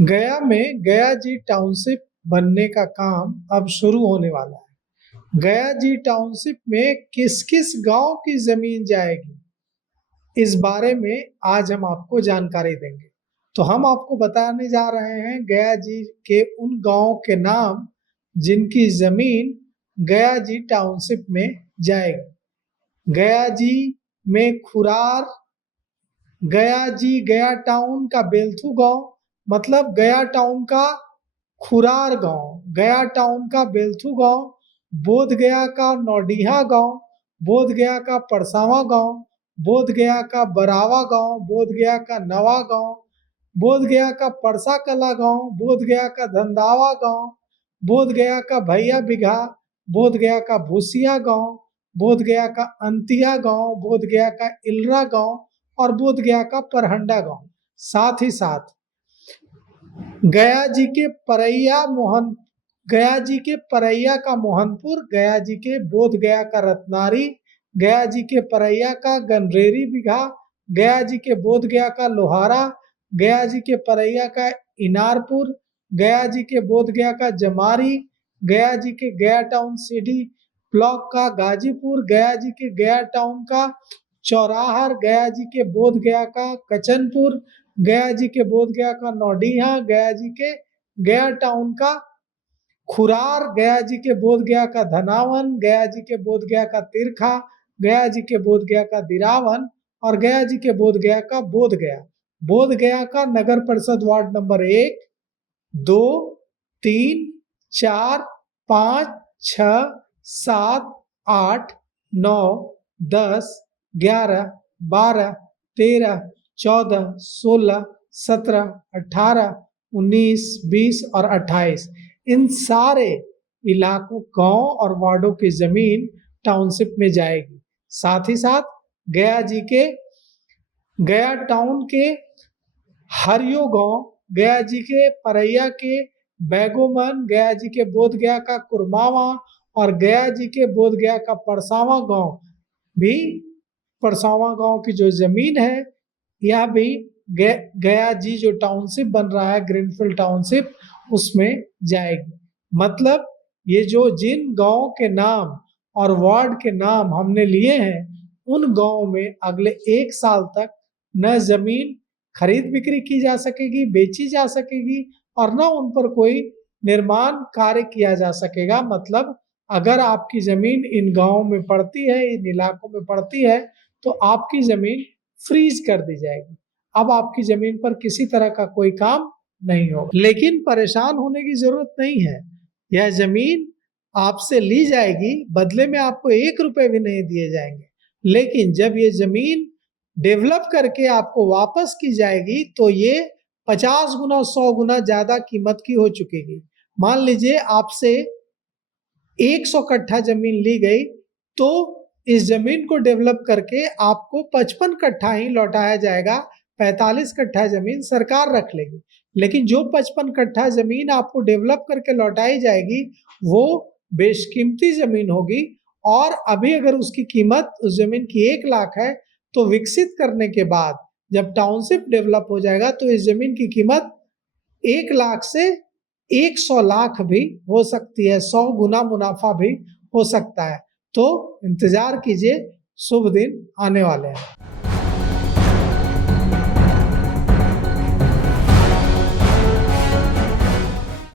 गया में गया जी टाउनशिप बनने का काम अब शुरू होने वाला है। गया जी टाउनशिप में किस किस गांव की जमीन जाएगी, इस बारे में आज हम आपको जानकारी देंगे। तो हम आपको बताने जा रहे हैं गया जी के उन गांवों के नाम जिनकी जमीन गया जी टाउनशिप में जाएगी। गया जी में खुरार, गया जी गया टाउन का बेलथू गांव, मतलब गया टाउन का खुरार गांव, गया टाउन का बेलथू गांव, बोध गया का नौडिहा गांव, बोध गया का परसावा गांव, बोध गया का बरावा गांव, बोध गया का नवा गांव, बोध गया का परसा कला गांव, बोध गया का धंधावा गांव, बोध गया का भैया बिघा, बोध गया का भूसिया गांव, बोध गया का अंतिया गांव, बोध गया का इलरा गांव और बोध गया का परहंडा गांव। साथ ही साथ गया जी के परैया मोहन, गया जी के परैया का मोहनपुर, गया जी के बोध गया का रत्नारी, गया जी के परैया का गनरेरी बिघा, गया जी के बोध गया का लोहारा, गया जी के परैया का इनारपुर, गया जी के बोध गया का जमारी, गया जी के गया टाउन सिटी ब्लॉक का गाजीपुर, गया जी के गया टाउन का चौराहर, गया जी के बोध गया का कचनपुर, गया जी के बोध गया का नौडिहा, गया जी के गया टाउन का खुरार, गया जी के बोध गया का धनावन, गया जी के बोध गया का तिरखा, गया जी के बोध गया का दिरावन और गया जी के बोध गया का बोध गया। बोध गया का नगर परिषद वार्ड नंबर 1, 2, 3, 4, 5, 6, 7, 8, 9, 10, 11, 12, 13, 14, 16, 17, 18, 19, 20 और 28 इन सारे इलाकों, गांव और वार्डों की जमीन टाउनशिप में जाएगी। साथ ही साथ गया जी के गया टाउन के हरियो गांव, गया जी के परैया के बैगोमन, गया जी के बोध गया का कुरमावा और गया जी के बोध गया का परसावा गांव भी, परसावा गांव की जो जमीन है यह भी गया जी जो टाउनशिप बन रहा है, ग्रीनफील्ड टाउनशिप, उसमें जाएगी। मतलब ये जो जिन गांव के नाम और वार्ड के नाम हमने लिए हैं, उन गांव में अगले 1 साल तक न जमीन खरीद बिक्री की जा सकेगी, बेची जा सकेगी और न उन पर कोई निर्माण कार्य किया जा सकेगा। मतलब अगर आपकी जमीन इन गांवों में पड़ती है, इन इलाकों में पड़ती है, तो आपकी जमीन फ्रीज कर दी जाएगी। अब आपकी जमीन पर किसी तरह का कोई काम नहीं होगा। लेकिन परेशान होने की जरूरत नहीं है, यह जमीन आपसे ली जाएगी, बदले में आपको 1 रुपए भी नहीं दिए जाएंगे। लेकिन जब ये जमीन डेवलप करके आपको वापस की जाएगी तो ये 50 गुना 100 गुना ज्यादा कीमत की हो चुकेगी। मान लीजिए आपसे 100 कट्ठा जमीन ली गई, तो इस जमीन को डेवलप करके आपको 55 कट्ठा ही लौटाया जाएगा, 45 कट्ठा जमीन सरकार रख लेगी। लेकिन जो 55 कट्ठा जमीन आपको डेवलप करके लौटाई जाएगी वो बेशकीमती जमीन होगी और अभी अगर उसकी कीमत उस जमीन की 1 लाख है, तो विकसित करने के बाद जब टाउनशिप डेवलप हो जाएगा तो इस जमीन की कीमत 1 लाख से 100 लाख भी हो सकती है, 100 गुना मुनाफा भी हो सकता है। तो इंतजार कीजिए, शुभ दिन आने वाले हैं।